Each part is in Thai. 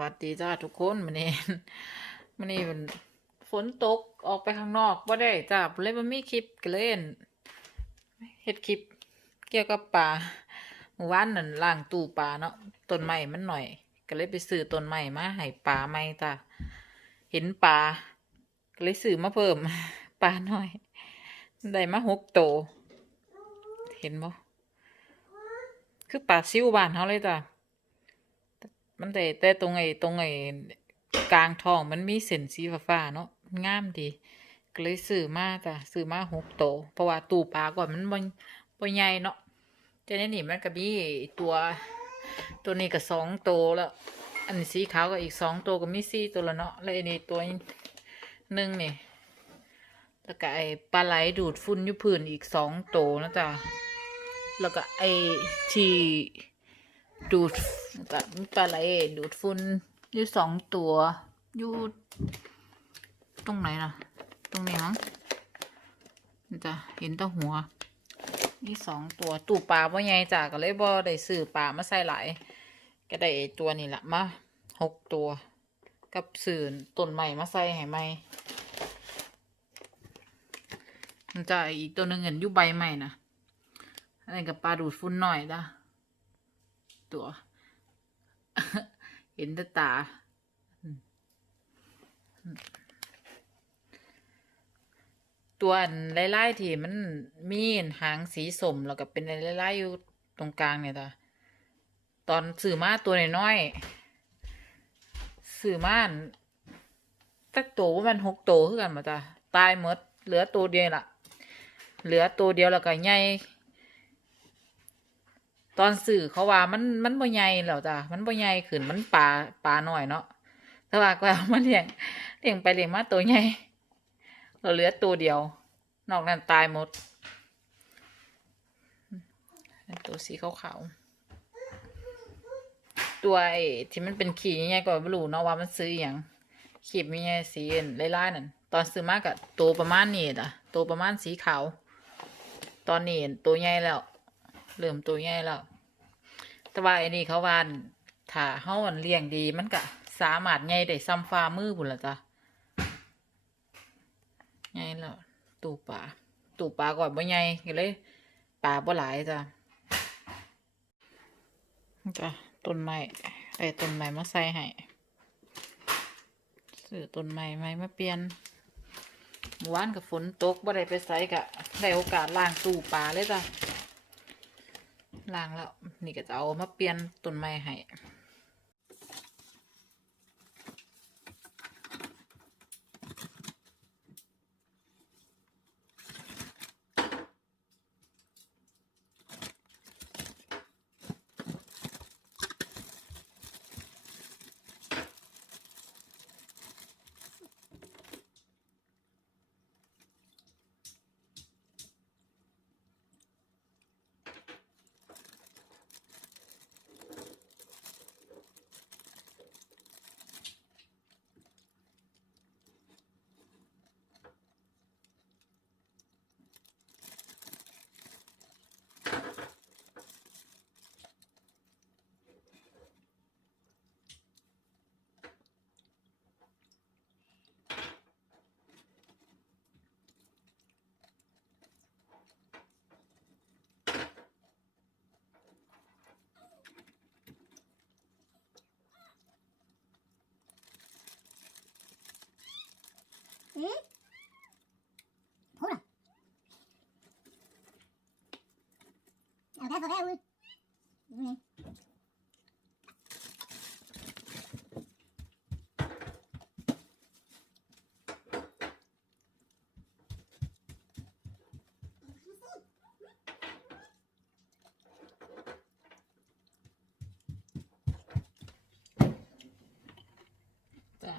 วัสดีจ้าทุกคนมันนี้มันนี้มันฝนตกออกไปข้างนอกบ่ได้จ้าเลยมันมีคลิปก็เล่นเฮ็ดคลิปเกี่ยวกับปลาเมื่อวานนั่นล้างตู้ปลาเนาะต้นไม้มันหน่อย ก็เลยไปซื้อต้นไม้มาให้ปลาใหม่จ้าเห็นปลาก็เลยซื้อมาเพิ่มปลาหน่อยได้มาหกโต เห็นบ่คือปลาซิวบ้านเฮาเลยจ้ะ มันแต่แต่ตรงไอ้ตรงไอ้กลางท้องมันมีเส้นสีฟ้าๆเนาะงามดีก็เลยซื้อมาจ้ะซื้อมาหกโตเพราะว่าตู้ปลาก่อนมันบ่บ่ใหญ่เนาะแต่ในนี่มันก็มีตัวตัวนี้ก็สองโตแล้ว อันสีขาวก็อีกสองโตก็มีสี่ตัวแล้วเนาะแล้วอันนี้ตัวหนึ่งนี่แล้วก็ไอ้ปลาไหลดูดฝุ่นอยู่พื้นอีกสองโตนะจ๊ะแล้วก็ไอ้ที่ ดูดปลาไหลดูดฝุ่นอยู่สองตัวอยู่ตรงไหนล่ะตรงนี้มั้งจะเห็นแตัวหัวนี่สองตัวตู้ปลาว่าไงจ้ะก็เลยบ่ได้ซื้อปลามาใส่หลายก็ได้ตัวนี้ละมาหกตัว กับสื่อต้นใหม่มาใส่ให้ใหม่จะอีกตัวหนึ่งเห็นอยู่ใบใหม่นะอันนี้กับปลาดูดฝุ่นหน่อยจ้ะ ตัว เห็นแต่ตา ตัวไล่ๆที่มันมีหางสีสมแล้วก็เป็นไล่ๆอยู่ตรงกลางเนี่ยจ้ะตอนสื่อมาตัวน้อยๆสื่อมาอันตักโตวมันหกโตวคือกันมาจ้ะตายหมดเหลือตัวเดียวละเหลือตัวเดียวแล้วก็ใหญ่ ตอนสื่อเขาว่ามันมันบ่ใหญ่แล้วจ้ะมันบ่ใหญ่ขึ้นมันปลาปลาหน่อยเนาะแต่ว่าก็เอามันเลี้ยงเลี้ยงไปเลี้ยงมาตัวใหญ่เราเหลือตัวเดียว นอกนั้นตายหมดตัวสีขาวๆตัวไอ้ที่มันเป็นขีดใหญ่ๆก็ไม่รู้เนาะว่ามันซื้ออย่างขีดมีใหญ่สีลายๆนั่นตอนซื้อมากะตัวประมาณนี้จ้ะตัวประมาณสีขาว ตอนนี้ตัวใหญ่แล้ว เริ่มตัวใหญ่แล้ว แต่ว่าไอ้นี่เขาวานถ้าเฮาอันเลี้ยงดีมันก็สามารถใหญ่ได้ซ้ำฟ้ามือพุ่นละจ้ะใหญ่แล้วตูปลาตูปลาก่อนบ่ใหญ่ก็เลยปลาบ่หลายจ้ะจ้ะต้นไม้ได้ต้นไม้มาใส่ให้ซื้อต้นไม้ไม้มาเปลี่ยนเมื่อวานกับฝนตกบ่ได้ไปใส่กะได้โอกาสล้างตู้ปลาเลยจ้ะ ล้างแล้ว นี่ก็จะเอามาเปลี่ยนต้นไม้ให้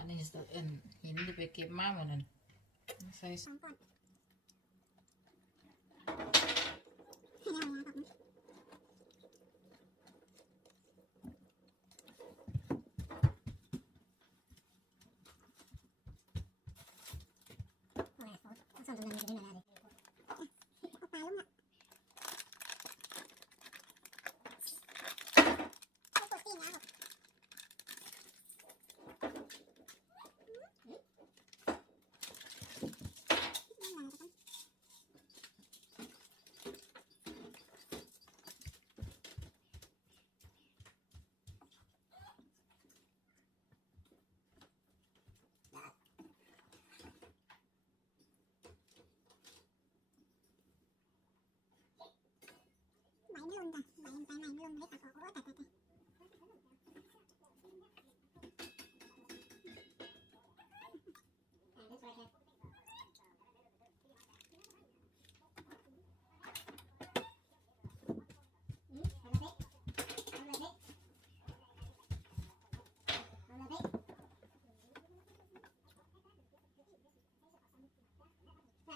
จ้านี่สเอ็นหินที่ไปเก็บมาเหมือนนั้นใส่สองก้อนให้เอามาครับโอ้ยเขาส่งตัวเงินไปที่ไหนเลยเอาปลาลงอะเอาปกตินะ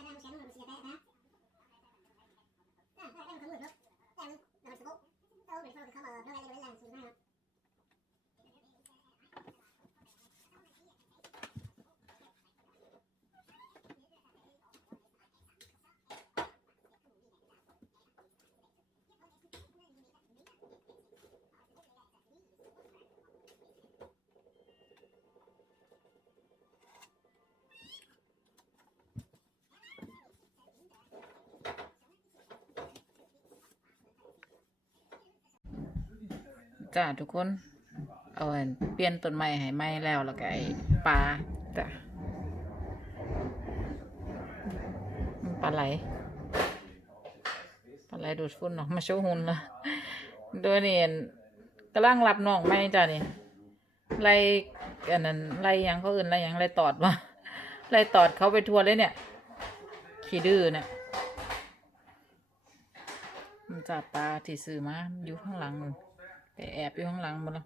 แข็งมันเสียแปะนะแต่แต่มันขมือครับแต่มันแต่มันสกุลแต่ว่าเป็นคนเขาบอกด้วยอะไรด้วยแรงสูงมาก จ้าทุกคน เอาอันเปลี่ยนต้นไม้ให้ไม้แล้วแล้วก็ไอ้ปลาจ้ะปลาไหลปลาไหลดูดฝุ่นเนาะมาโชว์หุ่นละโดยนี่อั่นกำลังรับน้องไม่จ้ะนี่ไล่อันนั้นไล่ยังเขาอื่นไล่ยังไล่ตอดวะไล่ตอดเขาไปทัวร์เลยเนี่ย ขี้ดื้อเนี่ยมันจับปลาที่ซื้อมาอยู่ข้างหลังนู่น ไปแอบอยู่ข้างหลังหมดแล้ว